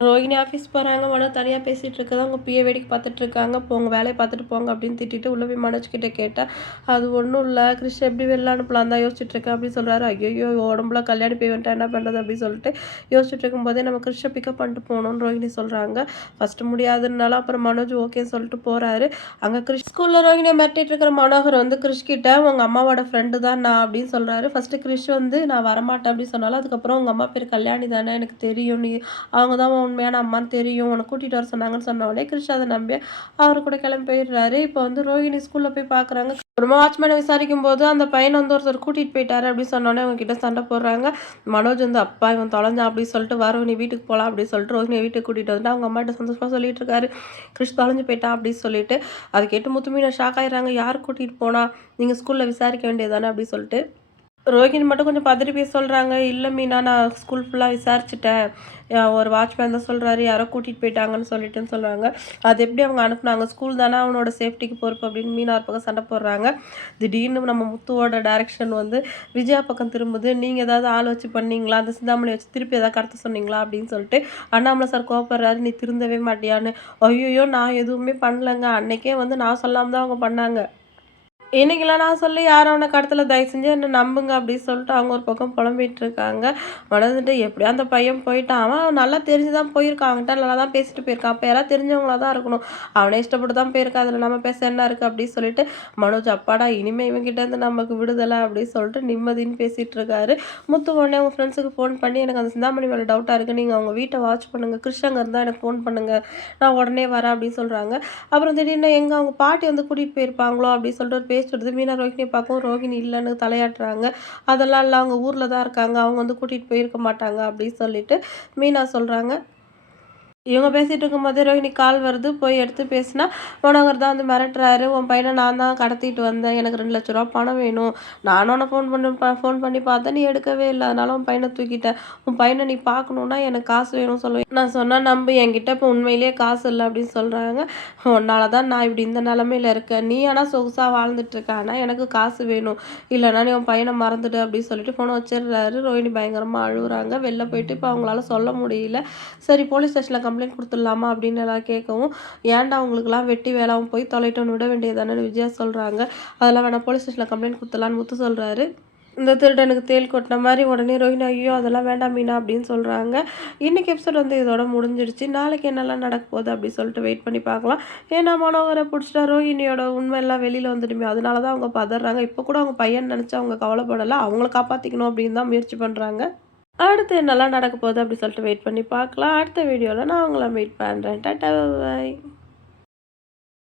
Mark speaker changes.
Speaker 1: Rohini office போகிறாங்க மனோ தனியாக பேசிகிட்டு இருக்கதான் அவங்க பிஏ வேடிக்கை பார்த்துட்டு இருக்காங்க. போங்க வேலையை பார்த்துட்டு போங்க அப்படின்னு திட்டிட்டு உள்ள போய் மனோஜ் கிட்டே கேட்டால் அது ஒன்றும் இல்லை. கிருஷ்ண எப்படி வெளில அனுப்பலாம்? தான் யோசிச்சுட்டு இருக்கேன் அப்படின்னு சொல்கிறாரு ஐயோ உடம்புல கல்யாணம் போய் வந்துட்டா என்ன பண்ணுறது அப்படின்னு சொல்லிட்டு யோசிச்சுட்டு இருக்கும்போதே நம்ம கிறிஷை பிக்கப் பண்ணிட்டு போகணும்னு ரோஹிணி சொல்கிறாங்க ஃபஸ்ட்டு முடியாதுனால அப்புறம் மனோஜ் ஓகேன்னு சொல்லிட்டு போகிறாரு அங்கே கிருஷ் ஸ்கூலில் ரோஹிணியை மிரட்டிட்டு இருக்கிற மனோகர் வந்து கிருஷ்கிட்ட உங்கள் அம்மாவோட ஃப்ரெண்டு தான் நான் அப்படின்னு சொல்கிறாரு ஃபஸ்ட்டு கிருஷ் வந்து நான் வரமாட்டேன் அப்படின்னு சொன்னாலும் அதுக்கப்புறம் உங்கள் அம்மா பேர் கல்யாணி தானே எனக்கு தெரியும். நீ அவங்க தான் உண்மையான அம்மான்னு தெரியும். உன்னை கூட்டிகிட்டு வர சொன்னாங்கன்னு சொன்ன உடனே அதை நம்பி அவர் கூட கிளம்பி போயிடுறாரு. இப்போ வந்து ரோஹிணி ஸ்கூலில் போய் பார்க்குறாங்க. அப்புறமா வாட்ச்மேனை விசாரிக்கும் போது அந்த பையனை வந்து ஒருத்தர் கூட்டிகிட்டு போயிட்டாரு அப்படின்னு சொன்னோடனே அவங்க கிட்ட சண்டை போடுறாங்க. மனோஜ் வந்து அப்பா இவன் தொலைஞ்சான் அப்படின்னு சொல்லிட்டு வர நீ வீட்டுக்கு போகலாம் அப்படின்னு சொல்லிட்டு ரோஹினி வீட்டுக்கு கூட்டிகிட்டு வந்து அவங்க அம்மாட்ட சந்தோஷமாக சொல்லிட்டு இருக்காரு. கிறிஷ் தொலைஞ்சு போயிட்டான் அப்படின்னு சொல்லிட்டு அது கேட்டு முத்துமீனை ஷாக் ஆகிடுறாங்க யார் கூட்டிகிட்டு போனால் நீங்கள் ஸ்கூலில் விசாரிக்க வேண்டியதானே அப்படின்னு சொல்லிட்டு ரோஹிணி மட்டும் கொஞ்சம் பதறி போய் சொல்கிறாங்க இல்லை மீனா நான் ஸ்கூல் ஃபுல்லாக விசாரிச்சுட்டேன். ஒரு வாட்ச்மேன் தான் சொல்கிறாரு யாரோ கூட்டிகிட்டு போயிட்டாங்கன்னு சொல்லிட்டுன்னு சொல்கிறாங்க அது எப்படி அவங்க அனுப்புனாங்க? ஸ்கூல் தானே அவனோட சேஃப்டிக்கு பொறுப்பு அப்படின்னு மீனா ஒரு பக்கம் சண்டை போடுறாங்க. திடீர்னு நம்ம முத்துவோட டேரெக்ஷன் வந்து விஜயா பக்கம் திரும்புது. நீங்கள் ஏதாவது ஆள் வச்சு பண்ணீங்களா? அந்த சிந்தாமணி வச்சு திருப்பி ஏதாவது கடத்த சொன்னீங்களா? அப்படின்னு சொல்லிட்டு அண்ணாமலை சார் கோப்படுறாரு நீ திருந்தவே மாட்டியான்னு. ஐயோ நான் எதுவுமே பண்ணலங்க. அன்னைக்கே வந்து நான் சொல்லாமல் தான் அவங்க பண்ணாங்க. இன்னைக்கெல்லாம் நான் சொல்லி யாரும் அவனை கடத்தில் தயவு செஞ்சு என்ன நம்புங்க அப்படின்னு சொல்லிட்டு அவங்க ஒரு பக்கம் புலம்பிகிட்டு இருக்காங்க. வளர்ந்துட்டு எப்படியா அந்த பையன் போயிட்டான். அவன் நல்லா தெரிஞ்சு தான் போயிருக்கான். அவன்கிட்ட நல்லா தான் பேசிட்டு போயிருக்கான். அப்போ யாராவது தெரிஞ்சவங்களா தான் இருக்கணும். அவனே இஷ்டப்பட்டு தான் போயிருக்கான் அதில் நம்ம பேச என்ன இருக்குது அப்படின்னு சொல்லிட்டு மனோஜ் அப்பாடா இனிமேல் இவங்கிட்டேருந்து நமக்கு விடுதலை அப்படின்னு சொல்லிட்டு நிம்மதின்னு பேசிகிட்டு இருக்காரு. முத்து உடனே அவங்க ஃப்ரெண்ட்ஸுக்கு ஃபோன் பண்ணி எனக்கு அந்த சிந்தாமணி மேலே டவுட்டாக இருக்குது நீங்கள் அவங்க வீட்டை வாட்ச் பண்ணுங்கள் கிருஷ்ணங்க இருந்தால் எனக்கு ஃபோன் பண்ணுங்கள் நான் உடனே வரேன் அப்படின்னு சொல்கிறாங்க அப்புறம் திடீர்னு எங்கே அவங்க பாட்டி வந்து கூட்டிகிட்டு போயிருப்பாங்களோ அப்படின்னு சொல்லிட்டு ஒரு பேசுறது மீனா ரோஹிணியை பார்க்கவும் ரோஹிணி இல்லைன்னு தலையாட்டுறாங்க. அதெல்லாம் இல்லை அவங்க ஊரில் தான் இருக்காங்க. அவங்க வந்து கூட்டிகிட்டு போயிருக்க மாட்டாங்க அப்படின்னு சொல்லிட்டு மீனா சொல்கிறாங்க இவங்க பேசிகிட்டு இருக்கும்போது ரோஹினி கால் வருது. போய் எடுத்து பேசினா மனோகர் தான் வந்து மிரட்டுறாரு. உன் பையனை நான் தான் கடத்திட்டு வந்தேன். எனக்கு ரெண்டு லட்ச ரூபா பணம் வேணும். நானும் உன்னை ஃபோன் பண்ணி ஃபோன் பண்ணி பார்த்தேன் நீ எடுக்கவே இல்லை. அதனால உன் பையனை தூக்கிட்டேன். உன் பையனை நீ பார்க்கணுன்னா எனக்கு காசு வேணும் சொல்லுவேன் நான் சொன்னால் நம்ப. என்கிட்ட இப்போ உண்மையிலேயே காசு இல்லை அப்படின்னு சொல்கிறாங்க உன்னால தான் நான் இப்படி இந்த நிலமையில இருக்கேன். நீ ஆனால் சொகுசாக வாழ்ந்துட்டு இருக்க. ஆனால் எனக்கு காசு வேணும். இல்லைனா நீ உன் பையனை மறந்துடு அப்படின்னு சொல்லிட்டு ஃபோனை வச்சிடுறாரு. ரோஹினி பயங்கரமாக அழுகுறாங்க. வெளில போயிட்டு இப்போ அவங்களால சொல்ல முடியல. சரி போலீஸ் ஸ்டேஷனில் கம்ப்ளைண்ட் கொடுத்துடலாமா அப்படின்னு எல்லாம் கேட்கவும் ஏன்டா அவங்களுக்குலாம் வெட்டி வேலாவும் போய் தொலைட்டோன்னு விட வேண்டியதானு விஜயா சொல்கிறாங்க அதெல்லாம் வேணாம் போலீஸ் ஸ்டேஷனில் கம்ப்ளைண்ட் கொடுத்துடலான்னு முத்து சொல்கிறாரு இந்த திருடனுக்கு தேல் கொட்டின மாதிரி உடனே ரோஹினி ஐயோ அதெல்லாம் வேண்டாம் மீனா அப்படின்னு சொல்கிறாங்க இன்றைக்கி எபிசோட் வந்து இதோட முடிஞ்சிடுச்சு நாளைக்கு என்னெல்லாம் நடக்க போகுது அப்படின்னு சொல்லிட்டு வெயிட் பண்ணி பார்க்கலாம். ஏன்னா மனோகரை பிடிச்சிட்டா ரோஹினியோட உண்மை எல்லாம் வெளியில் வந்துடுமே. அதனால தான் அவங்க பதறாங்க. இப்போ கூட அவங்க பையன் நினச்சி அவங்க கவலைப்படலை. அவங்கள காப்பாற்றிக்கணும் அப்படின்னு தான் முயற்சி பண்ணுறாங்க அடுத்து என்னெல்லாம் நடக்க போகுது அப்படி சொல்லிட்டு வெயிட் பண்ணி பார்க்கலாம். அடுத்த வீடியோவில் நான் உங்களை மீட் பண்ணுறேன் டாட்டா பாய்